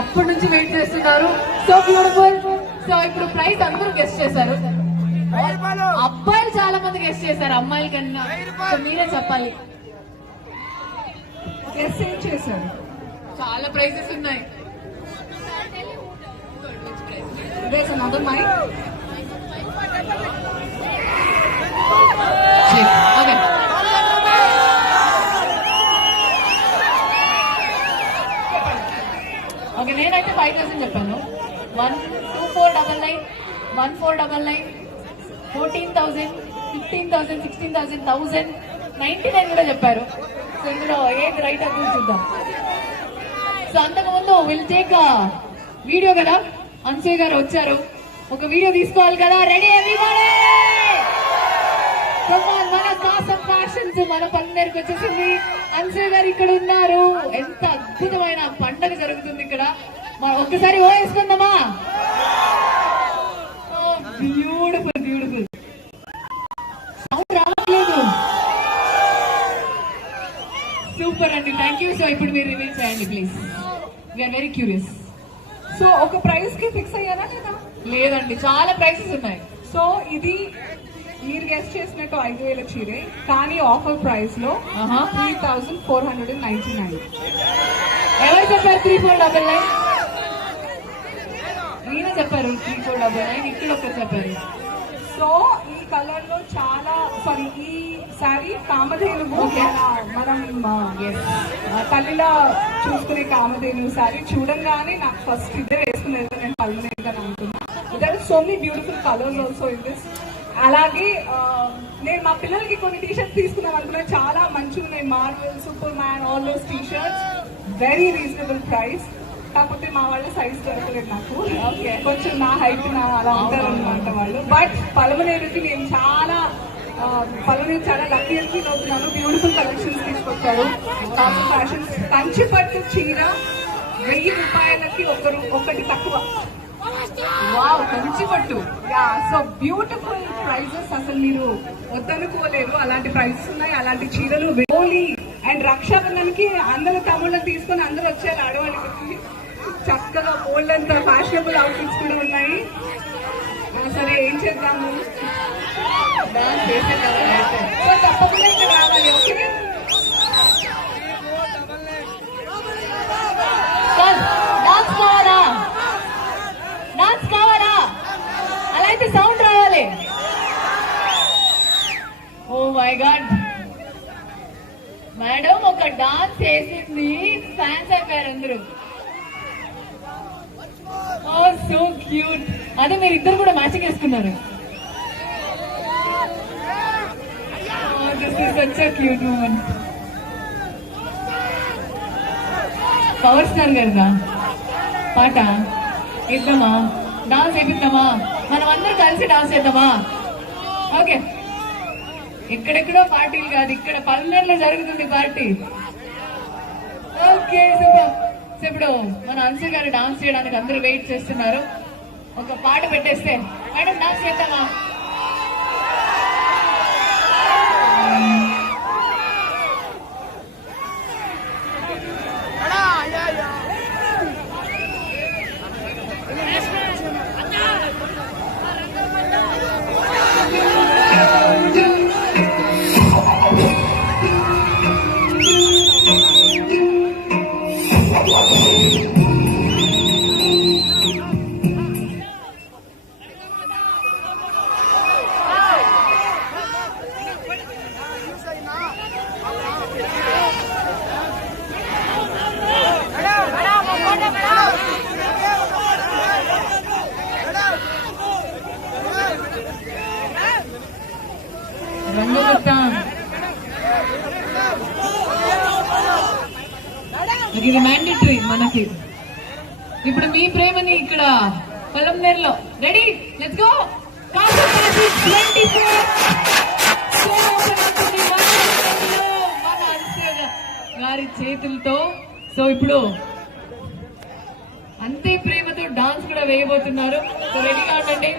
అప్పటి నుంచి వెయిట్ చేస్తున్నారు. సో బ్యూటిఫుల్ సో ఇప్పుడు ప్రైస్ అందరూ గెస్ట్ చేశారు. అబ్బాయిలు చాలా మంది గెస్ట్ చేశారు అమ్మాయిల కన్నా. సో మీరే చెప్పాలి. గెస్ ఏం చేశారు? చాలా ప్రైజెస్ ఉన్నాయి. There's another mic. ఓకే అయితే ఫైవ్ థౌసండ్ చెప్పాను. One two four double nine one four double nine fourteen thousand fifteen thousand sixteen thousand thousand ninety nine కూడా చెప్పారు. సో ఇందులో ఏది రైట్ అవుతుంది చూద్దాం. సో అంతకుముందు విల్ టేక్ వీడియో కదా? అన్సూయ్ గారు వచ్చారు. ఒక వీడియో తీసుకోవాలి కదా? రెడీ ఎవ్రీబడి మన కాసం ఫ్యాషన్స్ మన పల్లెరికి వచ్చేసింది. అన్సూయ్ గారు ఇక్కడ ఉన్నారు. ఎంత అద్భుతమైన పండగ జరుగుతుంది ఇక్కడ. మనం ఒక్కసారి ఓ వేసుకుందామా బ్యూటిఫుల్ బ్యూటిఫుల్. సౌండ్ రావట్లేదు. సూపర్ అండి థ్యాంక్ యూ సో ఇప్పుడు మీరు రివీల్ చేయండి please we are very curious so ఒక ప్రైస్కి ఫిక్స్ అయ్యారా లేదా? లేదండి చాలా ప్రైసెస్ ఉన్నాయి. సో ఇది మీరు గెస్ట్ చేసినట్టు ఐదు వేల చీరే కానీ ఆఫర్ ప్రైస్లో. Three thousand four hundred and ninety nine ఎవరు చెప్పారు త్రీ ఫోర్ డబల్ నైన్ చెప్పారు త్రీ ఫోర్ డబల్ నైన్ ఇక్కడ ఒకరు చెప్పారు. సో ఈ కలర్లో చాలా సారీ ఈ సారీ Okay. మన- తల్లిలా చూసుకునే కామధేను సారీ చూడంగానే నాకు ఫస్ట్ ఇదే వేసుకునేది నేను పల్మనేది అని అనుకున్నా. There so many beautiful colours also in this అలాగే నేను మా పిల్లలకి కొన్ని టీ షర్ట్స్ తీసుకున్నాం అనుకున్నా. చాలా మంచిగా ఉన్నాయి Marvel Superman all those T shirts very reasonable price కాకపోతే మా వాళ్ళ సైజ్ దొరకలేదు నాకు. కొంచెం నా హైట్ నా అలా ఉంటారు అనమాట వాళ్ళు. బట్ పలమనేరుకి నేను చాలా పలమనేరు చాలా లక్కీ అని ఫీల్ అవుతున్నాను. బ్యూటిఫుల్ కలెక్షన్స్ తీసుకొచ్చారు. ఫ్యాషన్ కంచి పట్టు చీర వెయ్యి రూపాయలకి ఒకరు ఒకటి తక్కువ. వావ్ కంచి పట్టు. యా సో బ్యూటిఫుల్ ప్రైజెస్ అసలు మీరు వద్దనుకోలేరు అలాంటి ప్రైజెస్ ఉన్నాయి అలాంటి చీరలు. హోలీ అండ్ రక్షాబంధన్కి అందరూ తమ్ముళ్ళని తీసుకొని అందరూ వచ్చారు ఆడవాళ్ళకి. చక్కగా ఓల్డ్ అంత ఫ్యాషనబుల్ అవుట్ఫిట్స్ కూడా ఉన్నాయి. సరే ఏం చేద్దాము? డాన్స్ చేసే కదా తప్పకుండా ఇక్కడ రావాలి ఓకే? సౌండ్ రావాలి. ఓ మై గాడ్ మేడం ఒక డాన్స్ వేసింది ఫ్యాన్స్ అయిపోయారు అందరూ. So cute. అదే మీరు ఇద్దరు కూడా మ్యాచింగ్ వేసుకున్నారు. క్యూట్ మూమెంట్ పవర్ స్టార్ గారిదా? పాట. ఇద్దామా? డాన్స్ వేపిద్దామా మనం అందరం కలిసి డాన్స్ చేద్దామా? ఓకే ఎక్కడెక్కడో పార్టీలు కాదు ఇక్కడ పల్లెల్లో జరుగుతుంది పార్టీ. ఓకే సూపర్ సో ఇప్పుడు మన అన్సు గారు డాన్స్ చేయడానికి అందరూ వెయిట్ చేస్తున్నారు. ఒక పాట పెట్టేస్తే మేడం డాన్స్ చేద్దామా? రంగు ఇది మ్యాండేటరీ మనకి. ఇప్పుడు మీ ప్రేమని ఇక్కడ పొలంనేరులో రెడీ లెట్స్ గో గారి చేతులతో. సో ఇప్పుడు అంతే ప్రేమతో డాన్స్ కూడా వేయబోతున్నారు. సో రెడీగా ఉండండి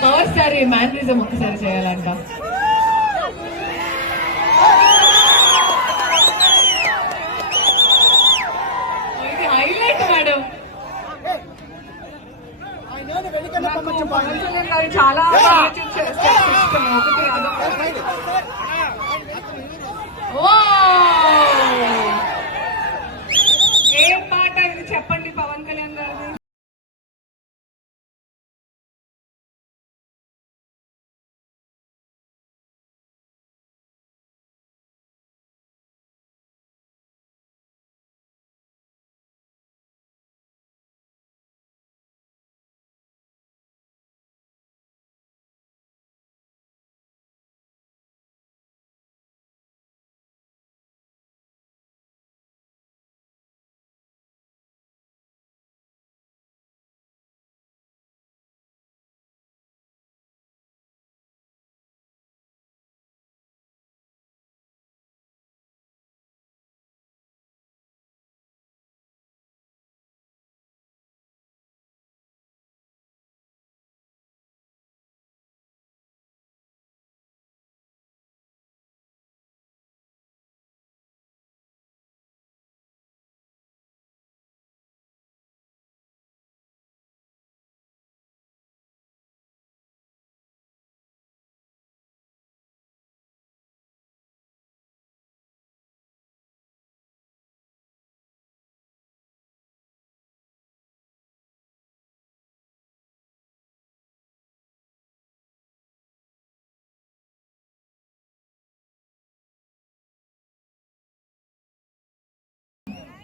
పవర్ ఒకసారి మ్యానరిజం ఒకసారి చేయాలంట. ఇది హైలైట్ మేడం నాకు పవన్ కళ్యాణ్ గారు చాలా signature steps ఇష్టం ఒకటి అదొకటి. వావ్!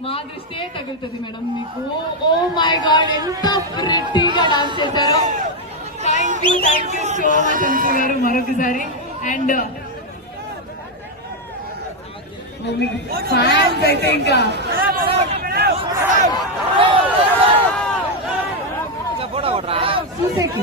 మా దృష్టి తగులుతుంది మేడం మీకు. ఓ మై గాడ్ ఎంత ప్రిటీగా డాన్స్ చేశారో. Thank you thank you so much Anshu garu మరొకసారి. అండ్ ఫ్యాన్స్ uh, అయితే ఇంకా. చూసేకి.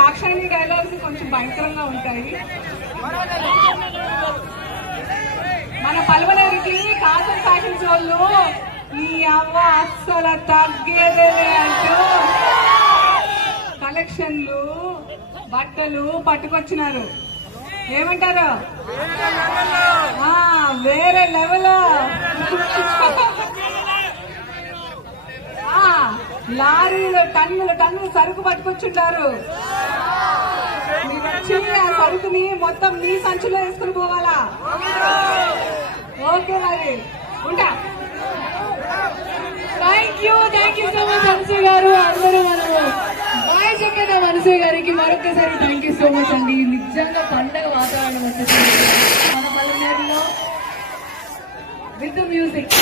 దాక్షాయణి డైలాగ్స్ కొంచెం భయంకరంగా ఉంటాయి. మన పల్వనరికి కాసం ఫ్యాషన్స్ వాళ్ళు ఈ అవ్వ అస్సలు తగ్గేదే అంటూ కలెక్షన్లు బట్టలు పట్టుకొచ్చినారు. ఏమంటారు? వేరే లెవెల్. లారీలు టన్నులు టన్నులు సరుకు పట్టుకొచ్చుంటారు. వచ్చి ఆ సరుకుని మొత్తం మీ సంచులో వేసుకుని పోవాలా? ఓకే మరి. ఉంటా. Thank you thank you so much Anasuya garu. అందరూ మనము బాయ్ చెప్పిన అనసూయ గారికి. మరొకసారి థ్యాంక్ యూ సో మచ్ అండి. నిజంగా పండగ వాతావరణం వచ్చేసింది. మన పల్లెటూరులో విత్ మ్యూజిక్